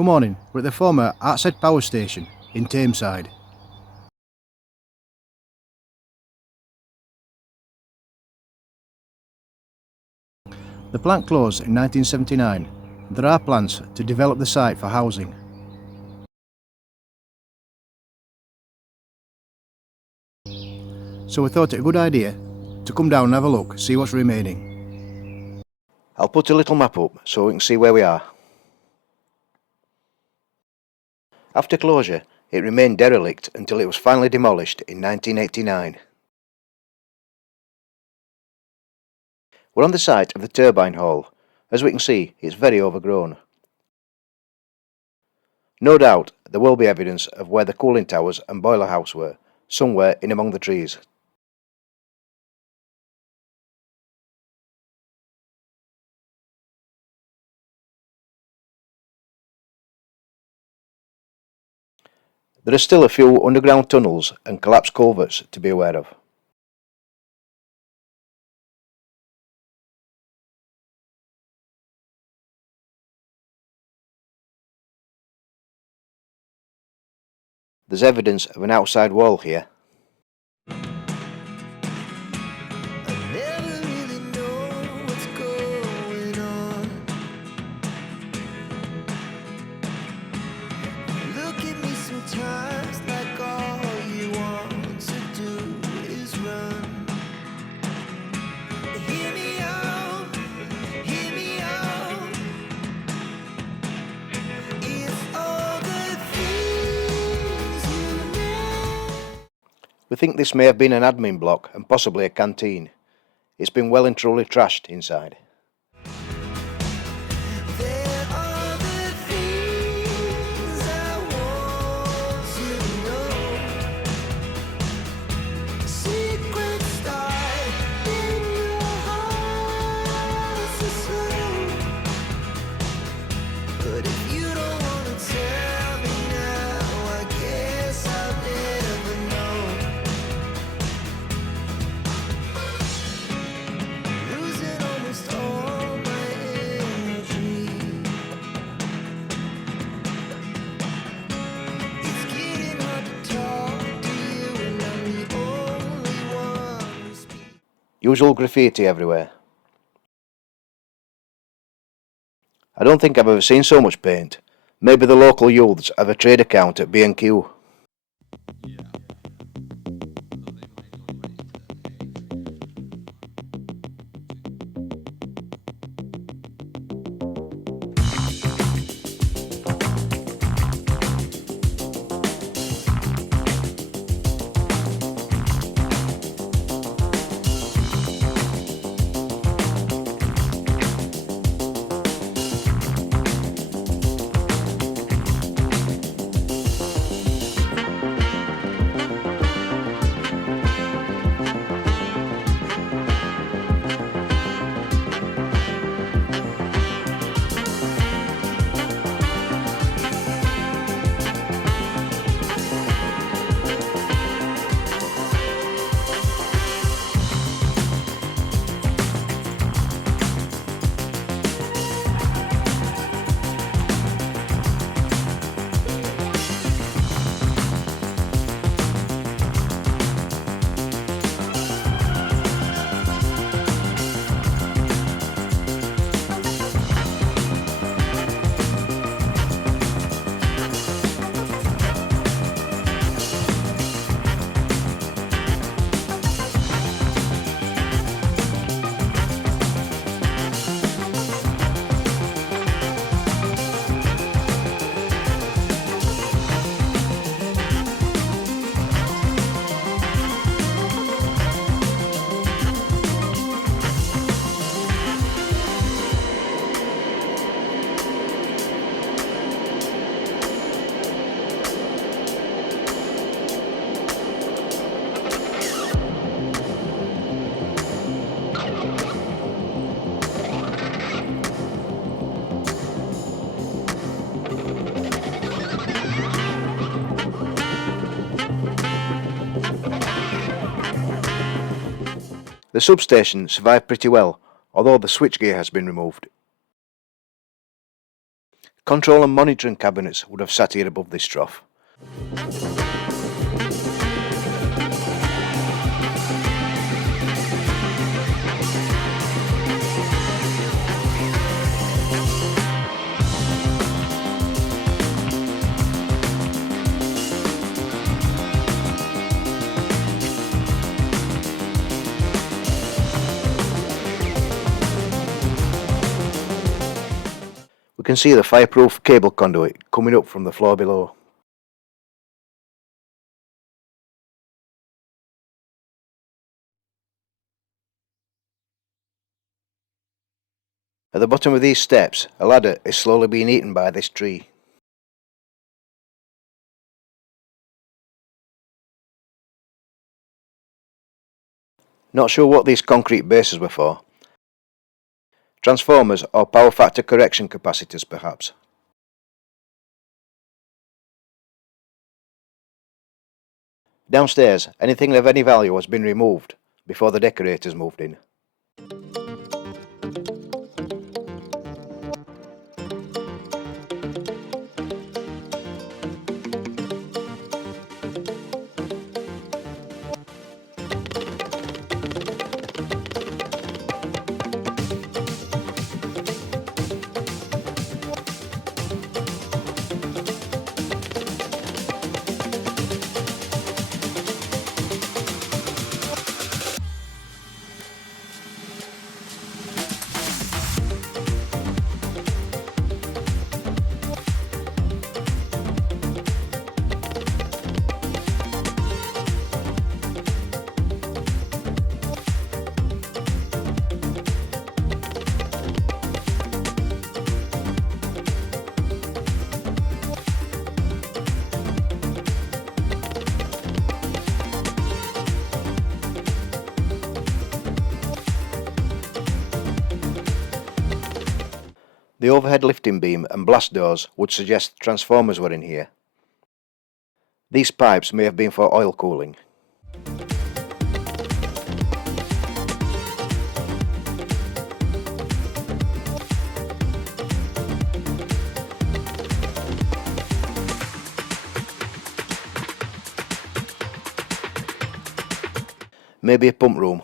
Good morning, we're at the former Hartshead power station in Tameside. The plant closed in 1979. There are plans to develop the site for housing. So we thought it a good idea to come down and have a look, see what's remaining. I'll put a little map up so we can see where we are. After closure, it remained derelict until it was finally demolished in 1989. We're on the site of the turbine hall. As we can see, it's very overgrown. No doubt there will be evidence of where the cooling towers and boiler house were, somewhere in among the trees. There are still a few underground tunnels and collapsed culverts to be aware of. There's evidence of an outside wall here. We think this may have been an admin block and possibly a canteen. It's been well and truly trashed inside. Usual graffiti everywhere. I don't think I've ever seen so much paint. Maybe the local youths have a trade account at B&Q. The substation survived pretty well, although the switchgear has been removed. Control and monitoring cabinets would have sat here above this trough. We can see the fireproof cable conduit coming up from the floor below. At the bottom of these steps, a ladder is slowly being eaten by this tree. Not sure what these concrete bases were for. Transformers or power factor correction capacitors perhaps. Downstairs, anything of any value has been removed before the decorators moved in. The overhead lifting beam and blast doors would suggest transformers were in here. These pipes may have been for oil cooling. Maybe a pump room.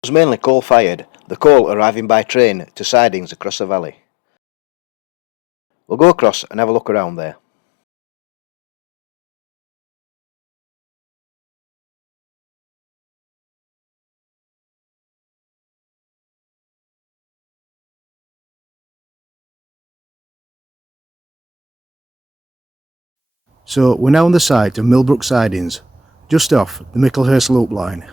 It was mainly coal-fired, the coal arriving by train to sidings across the valley. We'll go across and have a look around there. So we're now on the site of Millbrook Sidings, just off the Micklehirst Loop line.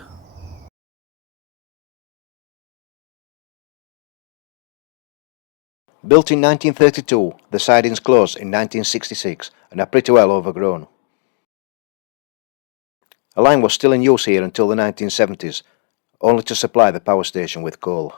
Built in 1932, the sidings closed in 1966 and are pretty well overgrown. A line was still in use here until the 1970s, only to supply the power station with coal.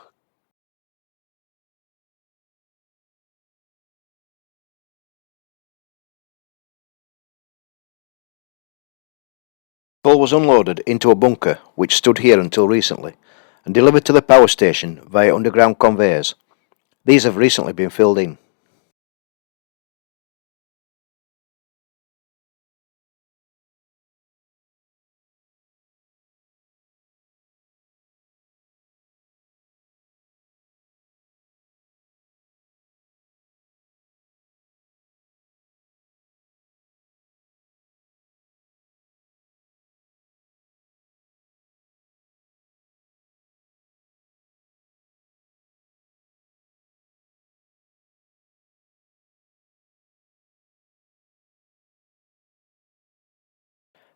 Coal was unloaded into a bunker which stood here until recently and delivered to the power station via underground conveyors. These have recently been filled in.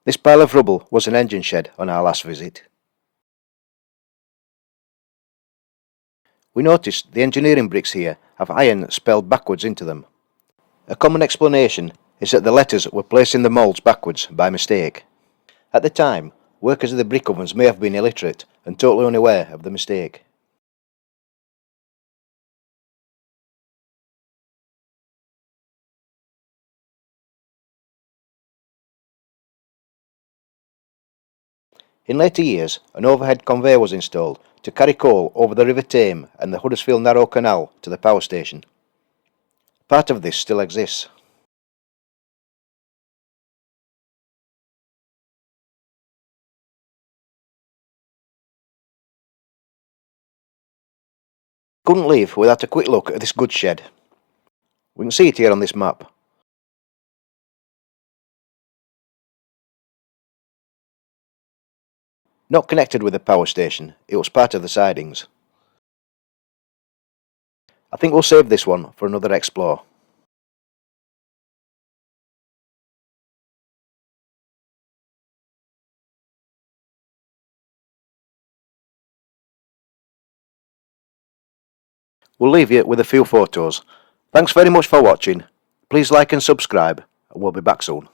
This pile of rubble was an engine shed on our last visit. We noticed the engineering bricks here have iron spelled backwards into them. A common explanation is that the letters were placed in the moulds backwards by mistake. At the time, workers of the brick ovens may have been illiterate and totally unaware of the mistake. In later years, an overhead conveyor was installed to carry coal over the River Tame and the Huddersfield Narrow Canal to the power station. Part of this still exists. Couldn't leave without a quick look at this goods shed. We can see it here on this map. Not connected with the power station, it was part of the sidings. I think we'll save this one for another explore. We'll leave you with a few photos. Thanks very much for watching. Please like and subscribe, and we'll be back soon.